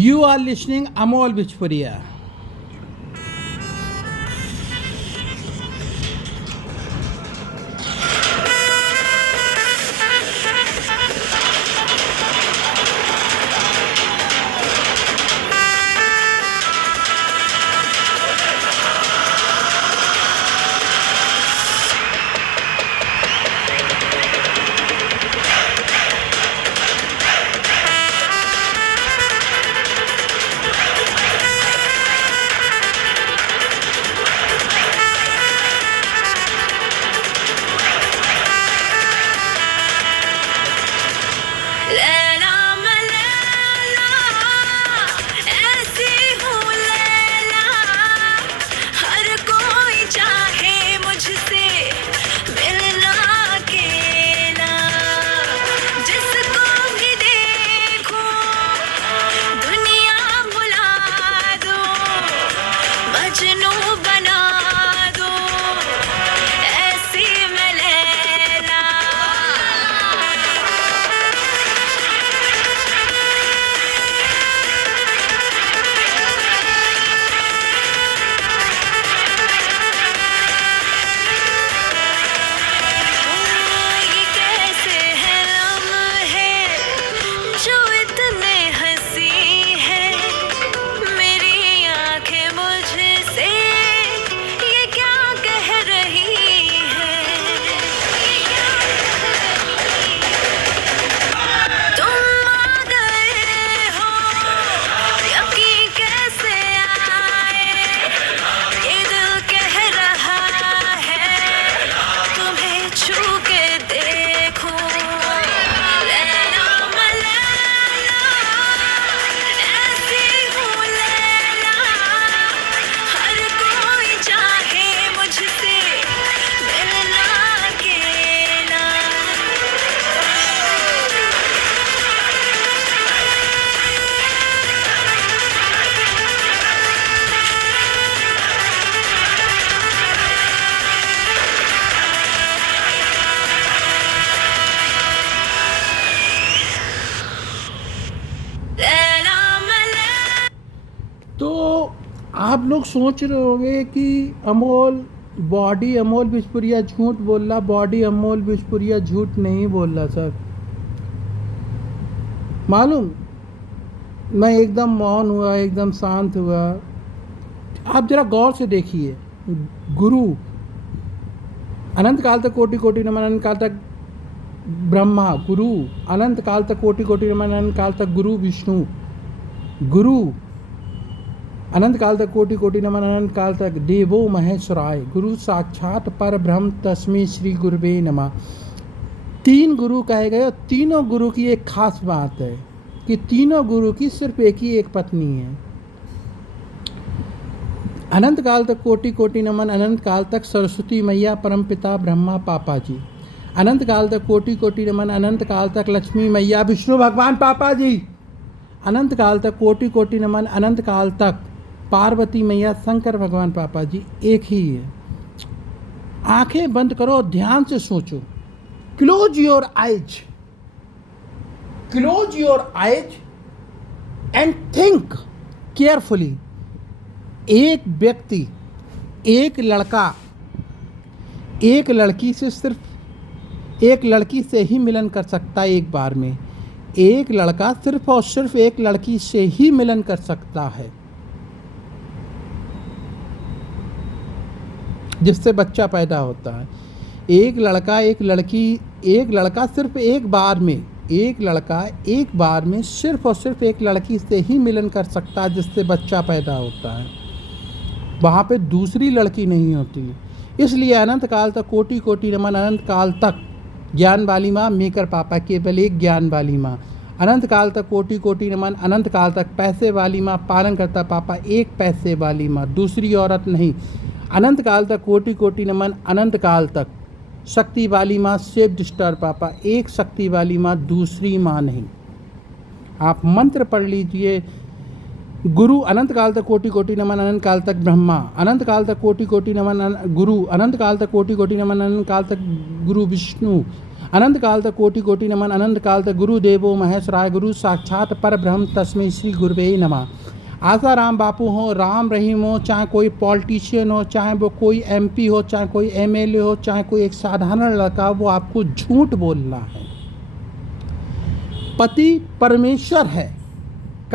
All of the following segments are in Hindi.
You are listening Amol Bichpuria. तो आप लोग सोच रहे होंगे कि अमोल बॉडी अमोल बिचपुरिया झूठ बोल रहा, बॉडी अमोल बिचपुरिया झूठ नहीं बोल रहा सर। मालूम, मैं एकदम मौन हुआ, एकदम शांत हुआ। आप जरा गौर से देखिए, गुरु अनंत काल तक कोटि कोटि नमन, अनंत काल तक ब्रह्मा गुरु, अनंत काल तक कोटि कोटि नमन, अनंत काल तक गुरु विष्णु गुरु, अनंत काल तक कोटि कोटि नमन, अनंत काल तक देवो महेश्वराय, गुरु साक्षात पर ब्रह्म तस्मै श्री गुरुवे नमः। तीन गुरु कहे गए और तीनों गुरु की एक खास बात है कि तीनों गुरु की सिर्फ एक ही एक पत्नी है। अनंत काल तक कोटि कोटि नमन, अनंत काल तक सरस्वती मैया परमपिता ब्रह्मा पापा जी, अनंत काल तक कोटि कोटि नमन, अनंत काल तक लक्ष्मी मैया विष्णु भगवान पापा जी, अनंत काल तक कोटि कोटि नमन, अनंत काल तक पार्वती मैया शंकर भगवान पापा जी। एक ही है। आंखें बंद करो, ध्यान से सोचो। Close your eyes, close your eyes and think carefully. एक व्यक्ति, एक लड़का, एक लड़की से सिर्फ एक लड़की से ही मिलन कर सकता है एक बार में। एक लड़का सिर्फ और सिर्फ एक लड़की से ही मिलन कर सकता है, जिससे बच्चा पैदा होता है। एक लड़का, एक लड़की, एक लड़का सिर्फ एक बार में, एक लड़का एक बार में सिर्फ और सिर्फ एक लड़की से ही मिलन कर सकता है, जिससे बच्चा पैदा होता है। वहाँ पे दूसरी लड़की नहीं होती। इसलिए अनंत काल तक कोटि कोटि नमन, अनंत काल तक ज्ञान वाली माँ मेकर पापा, केवल एक ज्ञान वाली माँ। अनंत काल तक कोटि कोटि नमन, अनंत काल तक पैसे वाली माँ पालन करता पापा, एक पैसे वाली माँ, दूसरी औरत नहीं। अनंत काल तक कोटि कोटि नमन, अनंत काल तक शक्ति वाली माँ सेव डिस्टर्ब पापा, एक शक्ति वाली माँ, दूसरी माँ नहीं। आप मंत्र पढ़ लीजिए। गुरु अनंत काल तक कोटि कोटि नमन, अनंत काल तक ब्रह्मा, अनंत काल तक कोटि कोटि नमन गुरु, अनंत काल तक कोटि कोटि नमन, अनंत काल तक गुरु विष्णु, अनंत काल तक कोटि कोटि नमन। अनंत काल तक गुरुदेवो महेश्वराय। गुरु साक्षात पर ब्रह्म तस्मै श्री गुरुवे नमः। आसाराम बापू हो, राम रहीम हो, चाहे कोई पॉलिटिशियन हो, चाहे वो कोई MP हो, चाहे कोई MLA हो, चाहे कोई एक साधारण लड़का, वो आपको झूठ बोलना है। पति परमेश्वर है।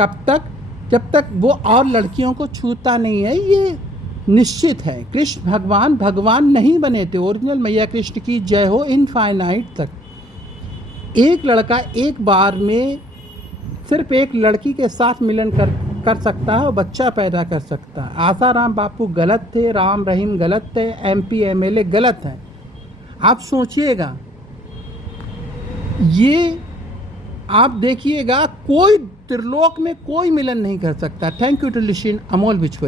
कब तक? जब तक वो और लड़कियों को छूता नहीं है, ये निश्चित है। कृष्ण भगवान नहीं बने थे। ओरिजिनल मैया कृष्ण की जय हो इनफाइनाइट तक। एक लड़का एक बार में सिर्फ एक लड़की के साथ मिलन कर सकता है और बच्चा पैदा कर सकता है। आसाराम बापू गलत थे, राम रहीम गलत थे, MP MLA गलत हैं। आप सोचिएगा, ये आप देखिएगा, कोई त्रिलोक में कोई मिलन नहीं कर सकता। Thank you to listen Amol विचुअल।